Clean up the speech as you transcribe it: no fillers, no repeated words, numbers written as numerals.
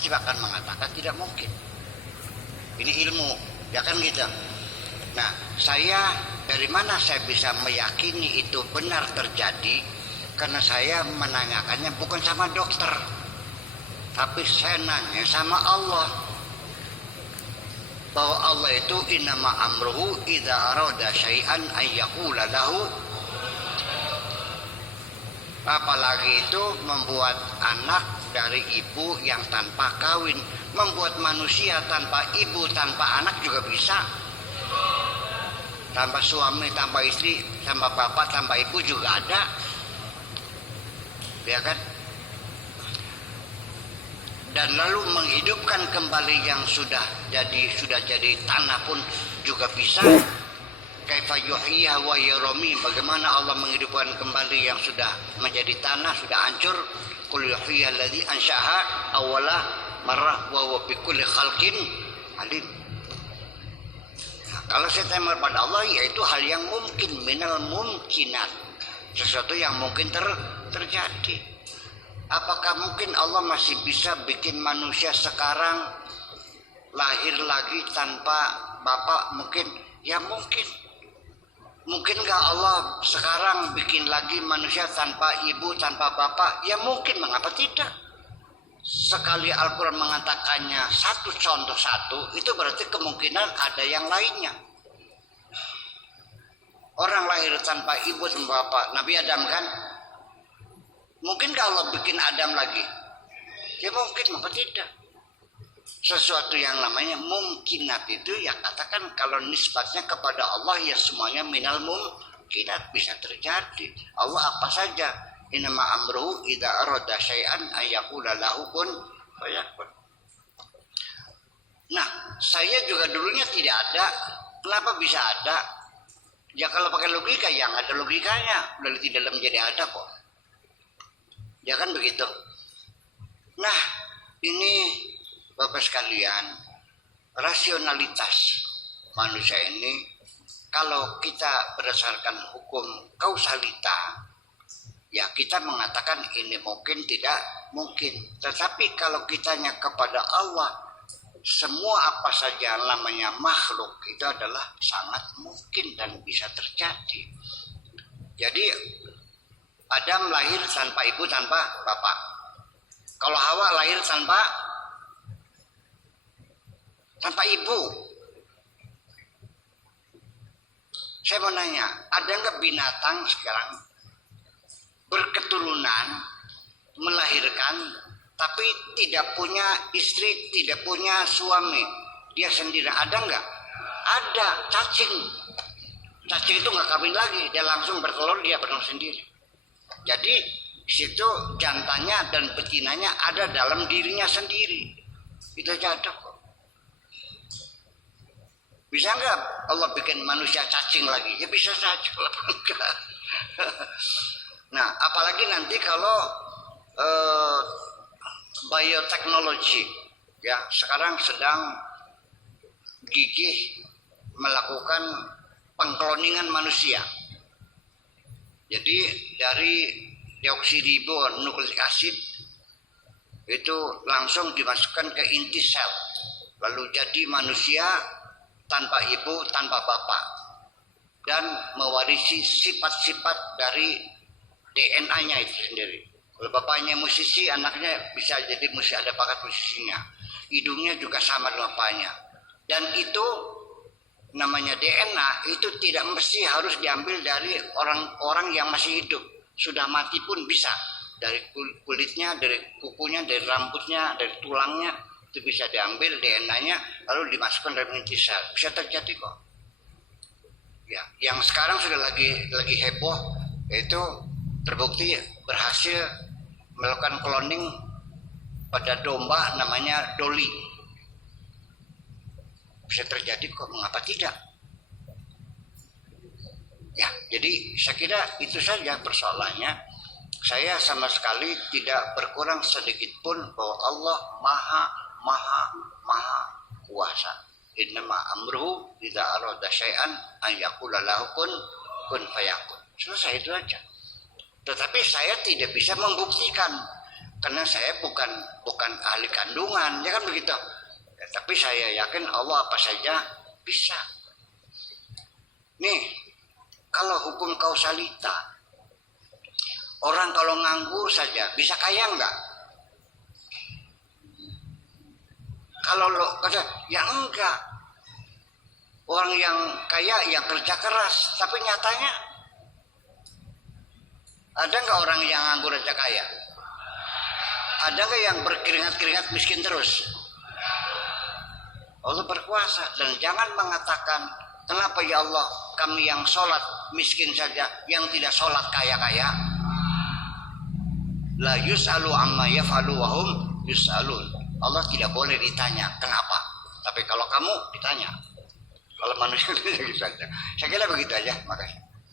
pasti akan mengatakan tidak mungkin. Ini ilmu, ya kan gitu. Nah, dari mana saya bisa meyakini itu benar terjadi? Karena saya menanyakannya bukan sama dokter, tapi saya nanya sama Allah. Bahwa Allah itu innama amruhu idza arada syai'an ayyaqula lahu. Apalagi itu membuat anak dari ibu yang tanpa kawin, membuat manusia tanpa ibu, tanpa anak juga bisa. Tanpa suami, tanpa istri, tanpa bapak, tanpa ibu juga ada. Ya kan? Dan lalu menghidupkan kembali yang sudah jadi tanah pun juga bisa. Kaifa yuhyiha wa yurami, bagaimana Allah menghidupkan kembali yang sudah menjadi tanah, sudah hancur. Qul yuhyiha alladzi ansha'aha awwala marrah wa huwa bikulli khalqin alim. Nah, kalau saya tanya kepada Allah, yaitu hal yang mungkin, minal mumkinat, sesuatu yang mungkin terjadi. Apakah mungkin Allah masih bisa bikin manusia sekarang lahir lagi tanpa bapak? Mungkin, ya mungkin. Mungkinkah Allah sekarang bikin lagi manusia tanpa ibu, tanpa bapak? Ya mungkin, mengapa tidak? Sekali Al-Quran mengatakannya satu contoh satu, itu berarti kemungkinan ada yang lainnya. Orang lahir tanpa ibu, tanpa bapak, Nabi Adam kan? Mungkinkah Allah bikin Adam lagi? Ya mungkin, mengapa tidak? Sesuatu yang namanya mungkinat itu ya katakan kalau nisbatnya kepada Allah ya semuanya minal mungkinat, bisa terjadi. Allah apa saja, innama amruhu idza arada syai'an ayyaqula lahu kun fayakun. Nah, saya juga dulunya tidak ada. Kenapa bisa ada? Ya kalau pakai logika yang ada logikanya, dari tidak menjadi ada kok. Ya kan begitu. Nah, ini Bapak sekalian, rasionalitas manusia ini, kalau kita berdasarkan hukum kausalita, ya kita mengatakan ini mungkin, tidak mungkin. Tetapi kalau kitanya kepada Allah, semua apa saja namanya makhluk itu adalah sangat mungkin dan bisa terjadi. Jadi Adam lahir tanpa ibu, tanpa bapak. Kalau Hawa lahir tanpa ibu. Saya mau nanya, ada nggak binatang sekarang berketurunan, melahirkan, tapi tidak punya istri, tidak punya suami, dia sendiri, ada nggak? Ada, cacing. Cacing itu nggak kawin lagi, dia langsung bertelur, dia bertelur sendiri. Jadi situ jantannya dan betinanya ada dalam dirinya sendiri. Itu aja ada kok. Bisa nggak Allah bikin manusia cacing lagi? Ya bisa saja. Nah, apalagi nanti kalau bioteknologi, ya sekarang sedang gigih melakukan pengkloningan manusia. Jadi dari deoksiribonukleik asid itu langsung dimasukkan ke inti sel, lalu jadi manusia tanpa ibu, tanpa bapak, dan mewarisi sifat-sifat dari DNA-nya itu sendiri. Kalau bapaknya musisi, anaknya bisa jadi musisi, ada bakat musisinya. Hidungnya juga sama dengan bapaknya. Dan itu namanya DNA, itu tidak mesti harus diambil dari orang-orang yang masih hidup. Sudah mati pun bisa. Dari kulitnya, dari kukunya, dari rambutnya, dari tulangnya, itu bisa diambil DNA-nya lalu dimasukkan dalam inti sel. Bisa terjadi kok. Ya, yang sekarang sudah lagi heboh, itu terbukti berhasil melakukan cloning pada domba namanya Dolly. Bisa terjadi kok, mengapa tidak? Ya, jadi saya kira itu saja persoalannya. Saya sama sekali tidak berkurang sedikit pun bahwa Allah maha kuasa. Innama amruhu idza arada syai'an an yaqula lahu kun fayakun. Selesai, itu aja. Tetapi saya tidak bisa membuktikan karena saya bukan ahli kandungan, ya kan begitu. Ya, tapi saya yakin Allah apa saja bisa. Nih, kalau hukum kausalita, orang kalau nganggur saja bisa kaya enggak? Kalau lo kata ya enggak. Orang yang kaya yang kerja keras, tapi nyatanya ada enggak orang yang nganggur aja kaya? Ada enggak yang berkeringat-keringat miskin terus? Allah berkuasa, dan jangan mengatakan kenapa ya Allah kami yang sholat miskin saja, yang tidak sholat kaya-kaya. La yus'alu amma yaf'alu wa hum yus'alun. Allah tidak boleh ditanya kenapa, tapi kalau kamu ditanya. Kalau manusia gitu saja. Saya kira begitu aja. Makasih.